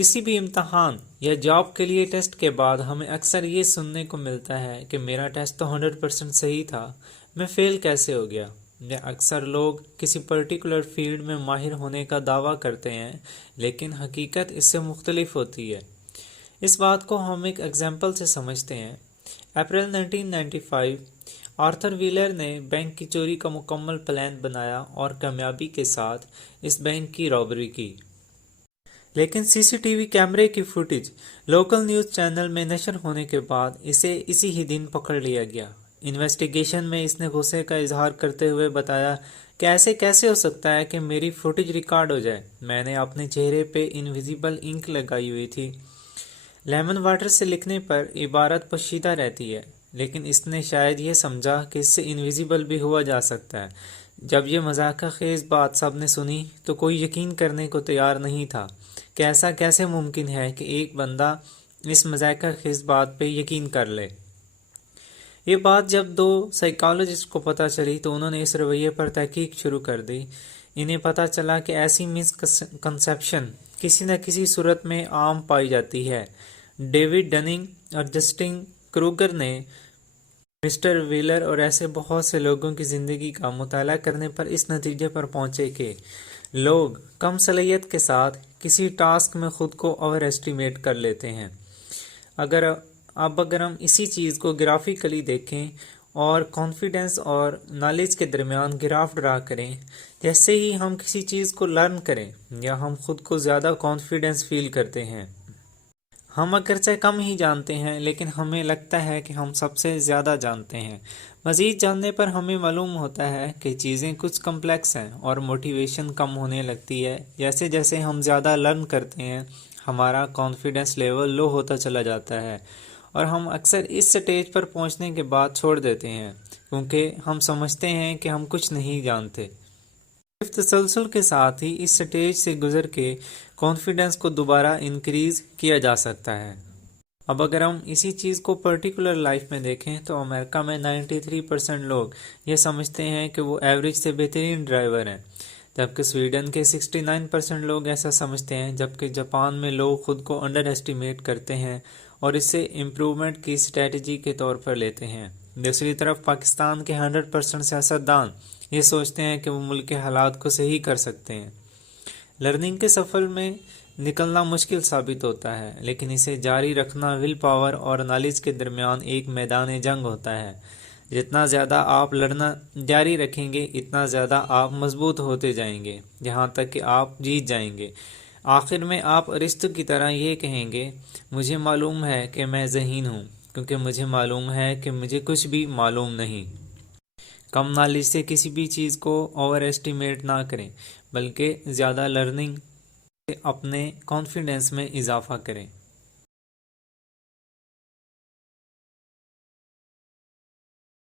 کسی بھی امتحان یا جاب کے لیے ٹیسٹ کے بعد ہمیں اکثر یہ سننے کو ملتا ہے کہ میرا ٹیسٹ تو 100% صحیح تھا، میں فیل کیسے ہو گیا؟ یا اکثر لوگ کسی پرٹیکولر فیلڈ میں ماہر ہونے کا دعویٰ کرتے ہیں، لیکن حقیقت اس سے مختلف ہوتی ہے۔ اس بات کو ہم ایک ایگزامپل سے سمجھتے ہیں۔ اپریل 1995 آرتھر ویلر نے بینک کی چوری کا مکمل پلان بنایا اور کامیابی کے ساتھ اس بینک کی رابری کی۔ لیکن سی سی ٹی وی کیمرے کی فوٹیج لوکل نیوز چینل میں نشر ہونے کے بعد اسے اسی ہی دن پکڑ لیا گیا۔ انویسٹیگیشن میں اس نے غصے کا اظہار کرتے ہوئے بتایا کہ ایسے کیسے ہو سکتا ہے کہ میری فوٹیج ریکارڈ ہو جائے، میں نے اپنے چہرے پہ انویزیبل انک لگائی ہوئی تھی۔ لیمن واٹر سے لکھنے پر عبارت پوشیدہ رہتی ہے، لیکن اس نے شاید یہ سمجھا کہ اس سے انویزیبل بھی ہوا جا سکتا ہے۔ جب یہ مذاق خیز بات سب نے سنی تو کوئی یقین کرنے کو تیار نہیں تھا کہ ایسا کیسے ممکن ہے کہ ایک بندہ اس مذاق خیز بات پہ یقین کر لے۔ یہ بات جب 2 سائیکالوجسٹ کو پتہ چلی تو انہوں نے اس رویے پر تحقیق شروع کر دی۔ انہیں پتہ چلا کہ ایسی مس کنسیپشن کسی نہ کسی صورت میں عام پائی جاتی ہے۔ ڈیوڈ ڈننگ اور جسٹن کروگر نے مسٹر ویلر اور ایسے بہت سے لوگوں کی زندگی کا مطالعہ کرنے پر اس نتیجے پر پہنچے کہ لوگ کم صلاحیت کے ساتھ کسی ٹاسک میں خود کو اوور ایسٹیمیٹ کر لیتے ہیں۔ اگر ہم اسی چیز کو گرافیکلی دیکھیں اور کانفیڈنس اور نالج کے درمیان گراف ڈرا کریں، جیسے ہی ہم کسی چیز کو لرن کریں یا ہم خود کو زیادہ کانفیڈنس فیل کرتے ہیں۔ ہم اگرچہ کم ہی جانتے ہیں، لیکن ہمیں لگتا ہے کہ ہم سب سے زیادہ جانتے ہیں۔ مزید جاننے پر ہمیں معلوم ہوتا ہے کہ چیزیں کچھ کمپلیکس ہیں اور موٹیویشن کم ہونے لگتی ہے۔ جیسے جیسے ہم زیادہ لرن کرتے ہیں، ہمارا کانفیڈنس لیول لو ہوتا چلا جاتا ہے اور ہم اکثر اس سٹیج پر پہنچنے کے بعد چھوڑ دیتے ہیں کیونکہ ہم سمجھتے ہیں کہ ہم کچھ نہیں جانتے۔ صرف تسلسل کے ساتھ ہی اس سٹیج سے گزر کے کانفیڈنس کو دوبارہ انکریز کیا جا سکتا ہے۔ اب اگر ہم اسی چیز کو پرٹیکولر لائف میں دیکھیں تو امریکہ میں 93% لوگ یہ سمجھتے ہیں کہ وہ ایوریج سے بہترین ڈرائیور ہیں، جبکہ سویڈن کے 69% لوگ ایسا سمجھتے ہیں، جبکہ جاپان میں لوگ خود کو انڈر ایسٹیمیٹ کرتے ہیں اور اسے امپرومنٹ کی اسٹریٹجی کے طور پر لیتے ہیں۔ دوسری طرف پاکستان کے 100% سیاستدان یہ سوچتے ہیں کہ وہ ملک کے حالات کو صحیح کر سکتے ہیں۔ لرننگ کے سفر میں نکلنا مشکل ثابت ہوتا ہے، لیکن اسے جاری رکھنا ول پاور اور نالج کے درمیان ایک میدان جنگ ہوتا ہے۔ جتنا زیادہ آپ لڑنا جاری رکھیں گے، اتنا زیادہ آپ مضبوط ہوتے جائیں گے، یہاں تک کہ آپ جیت جائیں گے۔ آخر میں آپ ارسطو کی طرح یہ کہیں گے، مجھے معلوم ہے کہ میں ذہین ہوں، کیونکہ مجھے معلوم ہے کہ مجھے کچھ بھی معلوم نہیں۔ کم نالج سے کسی بھی چیز کو اوور ایسٹیمیٹ نہ کریں، بلکہ زیادہ لرننگ سے اپنے کانفیڈنس میں اضافہ کریں۔